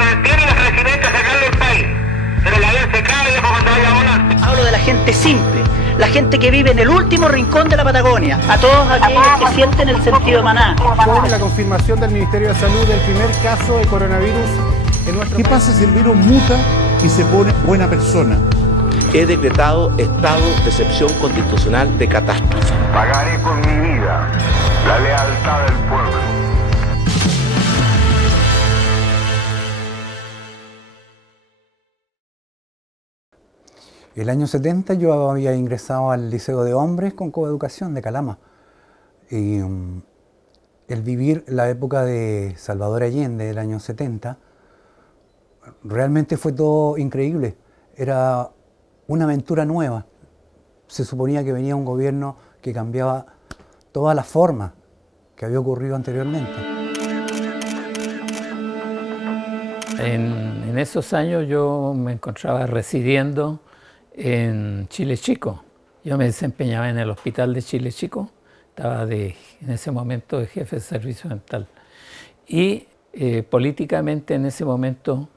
mantiene los residentes acá en el país. Pero la vez se cae viejo cuando haya una. Hablo de la gente simple, la gente que vive en el último rincón de la Patagonia, a todos aquellos que sienten el sentido de maná. Con la confirmación del Ministerio de Salud del primer caso de coronavirus en nuestro país. ¿Qué pasa si el virus muta y se pone buena persona? He decretado estado de excepción constitucional de catástrofe. Pagaré con mi vida la lealtad del pueblo. El año 70 yo había ingresado al Liceo de Hombres con Coeducación de Calama. Y el vivir la época de Salvador Allende del año 70, realmente fue todo increíble. Era una aventura nueva. Se suponía que venía un gobierno que cambiaba toda la forma que había ocurrido anteriormente. En esos años yo me encontraba residiendo en Chile Chico. Yo me desempeñaba en el hospital de Chile Chico, estaba en ese momento de jefe de servicio dental. Y políticamente en ese momento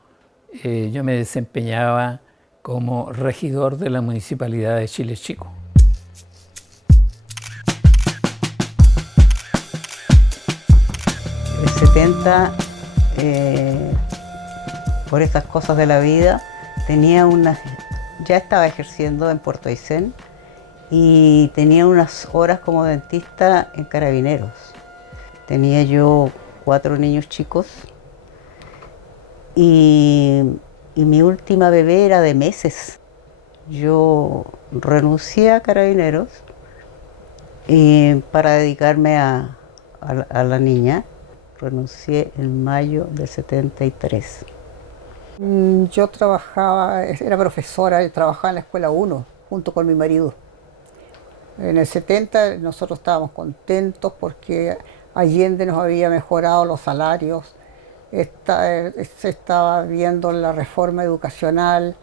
yo me desempeñaba como regidor de la municipalidad de Chile Chico. En el 70, por estas cosas de la vida, ya estaba ejerciendo en Puerto Aysén y tenía unas horas como dentista en Carabineros. Tenía yo 4 niños chicos y mi última bebé era de meses. Yo renuncié a Carabineros para dedicarme a la niña. Renuncié en mayo del 73. Yo era profesora y trabajaba en la Escuela 1 junto con mi marido. En el 70 nosotros estábamos contentos porque Allende nos había mejorado los salarios, se estaba viendo la reforma educacional,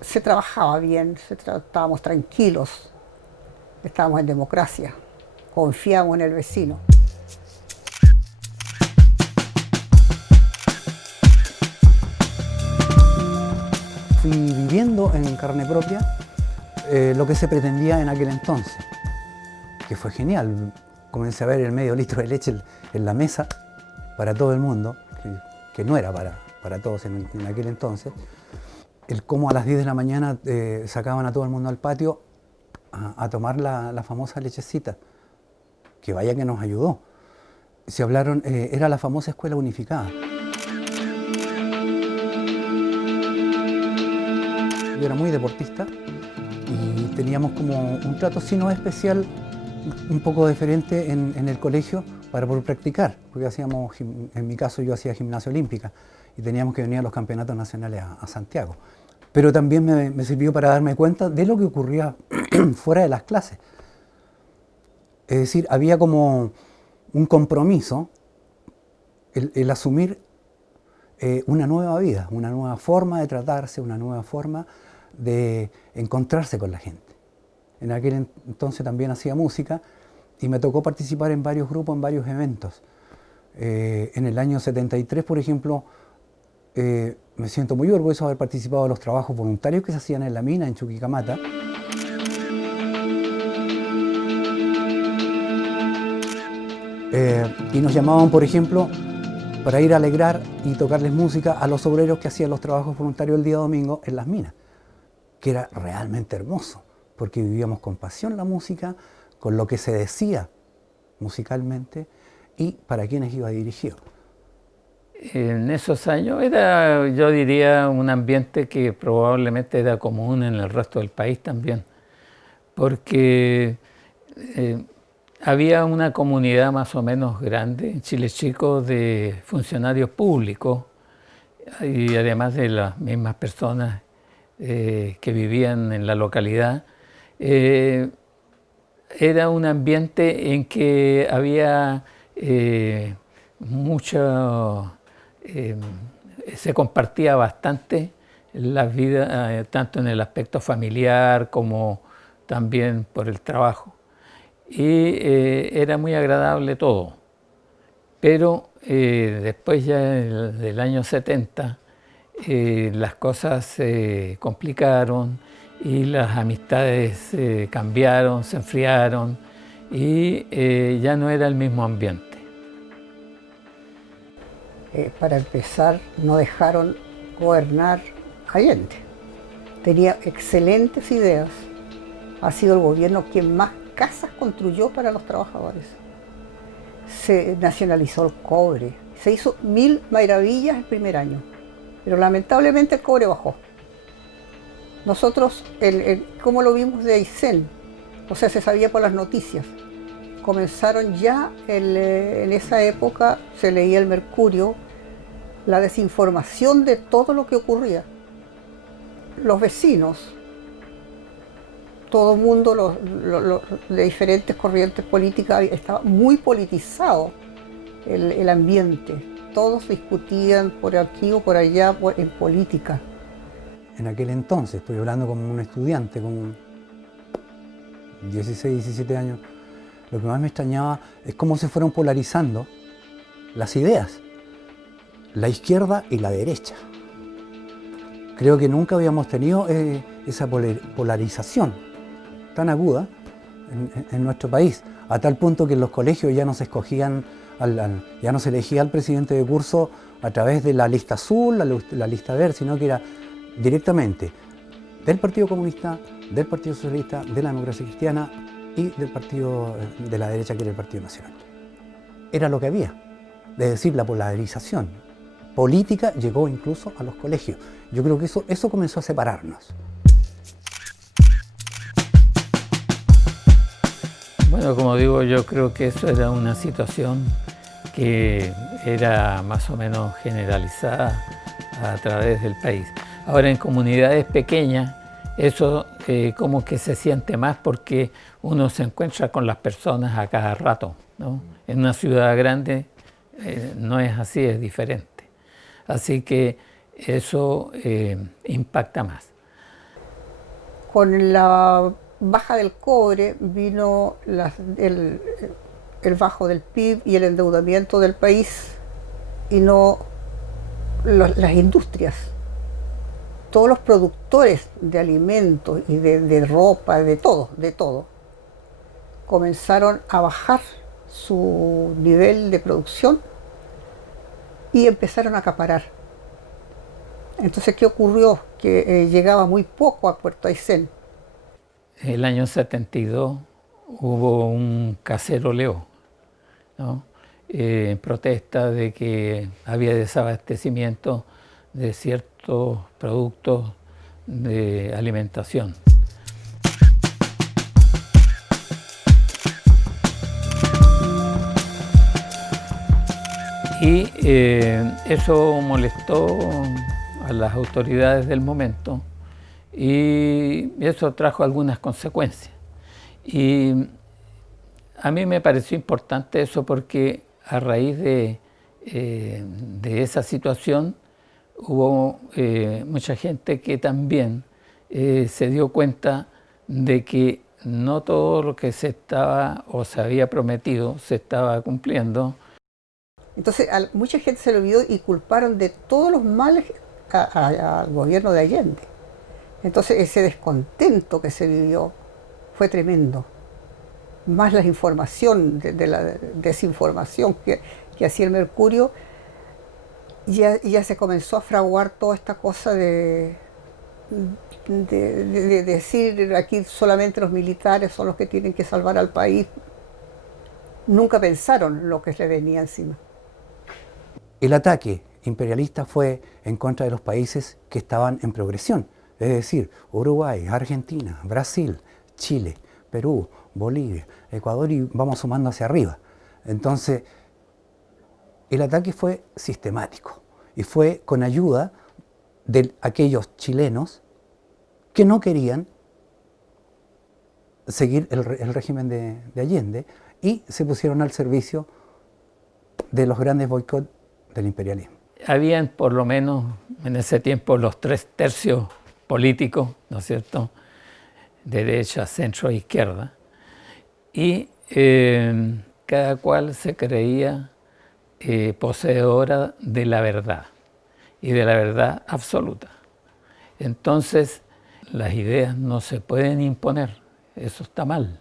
se trabajaba bien, estábamos tranquilos, estábamos en democracia, confiamos en el vecino. Fui viviendo en carne propia lo que se pretendía en aquel entonces, que fue genial. Comencé a ver el medio litro de leche en la mesa para todo el mundo, que no era para todos en aquel entonces. El cómo a las 10 de la mañana sacaban a todo el mundo al patio a tomar la famosa lechecita, que vaya que nos ayudó. Se hablaron, era la famosa escuela unificada. Yo era muy deportista y teníamos como un trato, si no especial, un poco diferente en el colegio para poder practicar, porque en mi caso yo hacía gimnasia olímpica y teníamos que venir a los campeonatos nacionales a Santiago. Pero también me sirvió para darme cuenta de lo que ocurría fuera de las clases. Es decir, había como un compromiso, el asumir una nueva vida, una nueva forma de tratarse, una nueva forma de encontrarse con la gente. En aquel entonces también hacía música y me tocó participar en varios grupos, en varios eventos. En el año 73, por ejemplo, me siento muy orgulloso de haber participado en los trabajos voluntarios que se hacían en la mina, en Chuquicamata. Y nos llamaban, por ejemplo, para ir a alegrar y tocarles música a los obreros que hacían los trabajos voluntarios el día domingo en las minas, que era realmente hermoso, porque vivíamos con pasión la música, con lo que se decía musicalmente y para quienes iba dirigido. En esos años era, yo diría, un ambiente que probablemente era común en el resto del país también, porque había una comunidad más o menos grande en Chile Chico de funcionarios públicos y además de las mismas personas que vivían en la localidad. Era un ambiente en que había se compartía bastante la vida, tanto en el aspecto familiar como también por el trabajo. Y era muy agradable todo. Pero después ya del año 70, las cosas se complicaron y las amistades cambiaron, se enfriaron y ya no era el mismo ambiente. Para empezar, no dejaron gobernar Allende. Tenía excelentes ideas. Ha sido el gobierno quien más casas construyó para los trabajadores. Se nacionalizó el cobre. Se hizo 1000 maravillas el primer año. Pero lamentablemente el cobre bajó. Nosotros, como lo vimos de Aysén, o sea, se sabía por las noticias. Comenzaron ya, en esa época, se leía el Mercurio, la desinformación de todo lo que ocurría. Los vecinos, todo el mundo de diferentes corrientes políticas, estaba muy politizado el ambiente. Todos discutían por aquí o por allá en política. En aquel entonces, estoy hablando como un estudiante, como 16, 17 años, lo que más me extrañaba es cómo se fueron polarizando las ideas, la izquierda y la derecha. Creo que nunca habíamos tenido esa polarización tan aguda en nuestro país, a tal punto que en los colegios ya no se escogían, ya no se elegía al presidente de curso a través de la lista azul, la lista verde, sino que era directamente del Partido Comunista, del Partido Socialista, de la Democracia Cristiana y del partido de la derecha, que era el Partido Nacional. Era lo que había, es decir, la polarización política llegó incluso a los colegios. Yo creo que eso comenzó a separarnos. Bueno, como digo, yo creo que eso era una situación que era más o menos generalizada a través del país. Ahora, en comunidades pequeñas, eso como que se siente más porque uno se encuentra con las personas a cada rato, ¿no? En una ciudad grande no es así, es diferente. Así que eso impacta más. Con la baja del cobre vino el bajo del PIB y el endeudamiento del país y no las industrias. Todos los productores de alimentos y de ropa, de todo, comenzaron a bajar su nivel de producción y empezaron a acaparar. Entonces, ¿qué ocurrió? Que llegaba muy poco a Puerto Aysén. El año 72 hubo un caceroleo, ¿no? En protesta de que había desabastecimiento de ciertos productos de alimentación. Y eso molestó a las autoridades del momento y eso trajo algunas consecuencias. Y a mí me pareció importante eso porque a raíz de esa situación hubo mucha gente que también se dio cuenta de que no todo lo que se estaba o se había prometido se estaba cumpliendo. Entonces mucha gente se lo olvidó y culparon de todos los males al gobierno de Allende. Entonces ese descontento que se vivió fue tremendo. Más la información, de la desinformación que hacía el Mercurio, ya se comenzó a fraguar toda esta cosa de decir aquí solamente los militares son los que tienen que salvar al país. Nunca pensaron lo que le venía encima. El ataque imperialista fue en contra de los países que estaban en progresión, es decir, Uruguay, Argentina, Brasil, Chile, Perú, Bolivia, Ecuador y vamos sumando hacia arriba. Entonces, el ataque fue sistemático y fue con ayuda de aquellos chilenos que no querían seguir el régimen de Allende y se pusieron al servicio de los grandes boicots del imperialismo. Habían por lo menos en ese tiempo los 3 tercios políticos, ¿no es cierto?, derecha, centro e izquierda, y cada cual se creía poseedora de la verdad y de la verdad absoluta. Entonces, las ideas no se pueden imponer, eso está mal,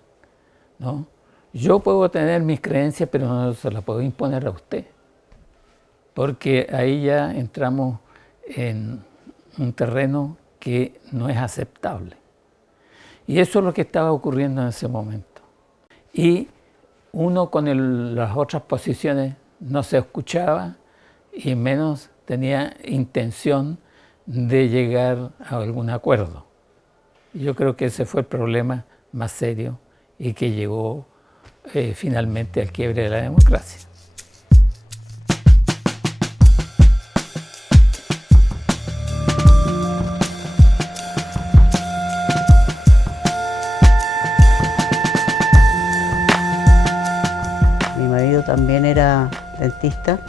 ¿no? Yo puedo tener mis creencias, pero no se las puedo imponer a usted, porque ahí ya entramos en un terreno que no es aceptable. Y eso es lo que estaba ocurriendo en ese momento. Y uno con las otras posiciones no se escuchaba y menos tenía intención de llegar a algún acuerdo. Yo creo que ese fue el problema más serio y que llegó finalmente al quiebre de la democracia. Mi marido también era dentista,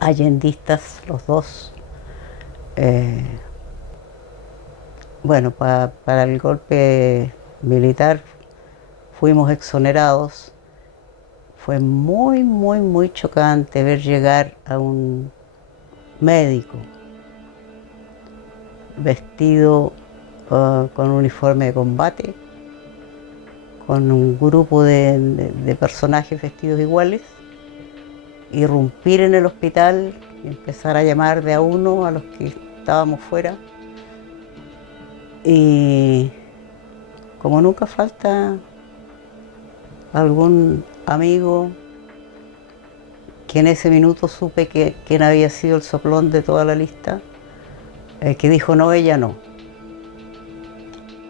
allendistas los dos. Bueno, para el golpe militar fuimos exonerados. Fue muy, muy, muy chocante ver llegar a un médico vestido con uniforme de combate, con un grupo de personajes vestidos iguales, irrumpir en el hospital y empezar a llamar de a uno a los que estábamos fuera. Y como nunca falta algún amigo que en ese minuto supe quién había sido el soplón de toda la lista, que dijo no, ella no.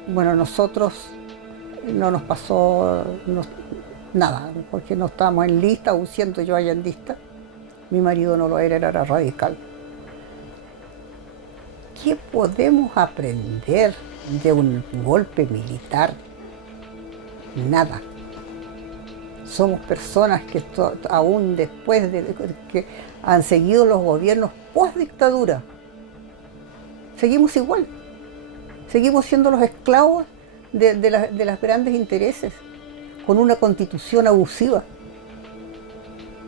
Bueno, nosotros no nos pasó nada, porque no estábamos en lista, aún siendo yo allendista. Mi marido no lo era radical. ¿Qué podemos aprender de un golpe militar? Nada. Somos personas que aún después de que han seguido los gobiernos post-dictadura, seguimos igual. Seguimos siendo los esclavos de los grandes intereses, con una constitución abusiva.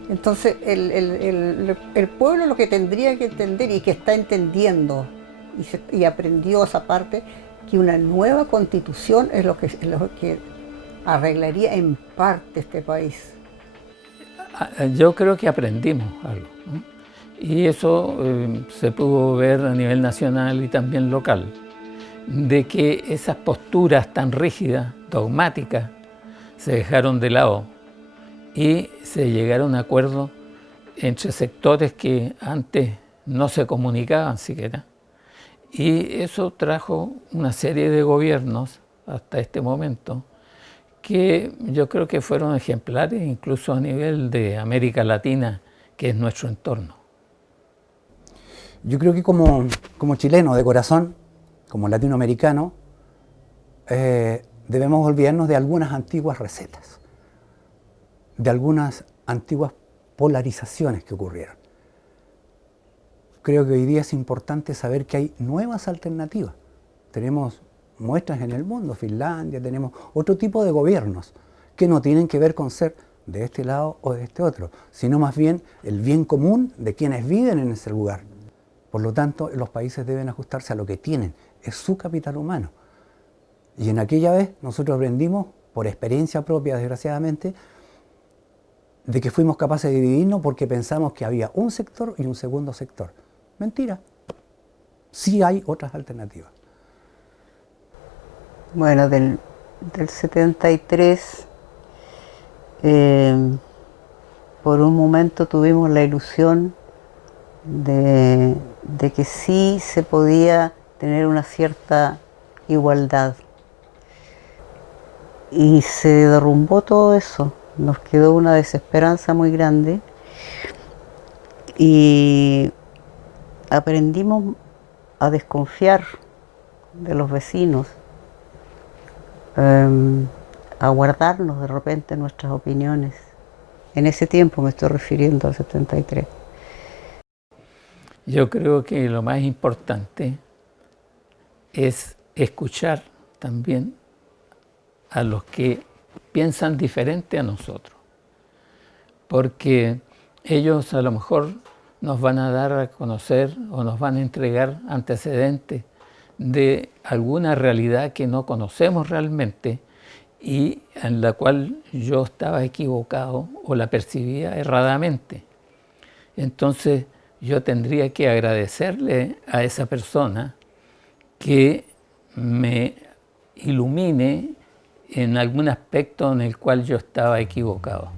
Entonces, el pueblo lo que tendría que entender y que está entendiendo y aprendió esa parte, que una nueva constitución es lo que arreglaría en parte este país. Yo creo que aprendimos algo, ¿no? Y eso se pudo ver a nivel nacional y también local, de que esas posturas tan rígidas, dogmáticas, se dejaron de lado y se llegaron a acuerdos entre sectores que antes no se comunicaban siquiera. Y eso trajo una serie de gobiernos hasta este momento que yo creo que fueron ejemplares incluso a nivel de América Latina, que es nuestro entorno. Yo creo que como chileno de corazón, como latinoamericano, debemos olvidarnos de algunas antiguas recetas, de algunas antiguas polarizaciones que ocurrieron. Creo que hoy día es importante saber que hay nuevas alternativas. Tenemos muestras en el mundo, Finlandia, tenemos otro tipo de gobiernos que no tienen que ver con ser de este lado o de este otro, sino más bien el bien común de quienes viven en ese lugar. Por lo tanto, los países deben ajustarse a lo que tienen, es su capital humano. Y en aquella vez nosotros aprendimos, por experiencia propia desgraciadamente, de que fuimos capaces de dividirnos porque pensamos que había un sector y un segundo sector. Mentira. Sí hay otras alternativas. Bueno, del 73, por un momento tuvimos la ilusión de que sí se podía tener una cierta igualdad. Y se derrumbó todo eso. Nos quedó una desesperanza muy grande y aprendimos a desconfiar de los vecinos, a guardarnos de repente nuestras opiniones. En ese tiempo me estoy refiriendo al 73. Yo creo que lo más importante es escuchar también a los que piensan diferente a nosotros, porque ellos a lo mejor nos van a dar a conocer o nos van a entregar antecedentes de alguna realidad que no conocemos realmente y en la cual yo estaba equivocado o la percibía erradamente. Entonces yo tendría que agradecerle a esa persona que me ilumine en algún aspecto en el cual yo estaba equivocado.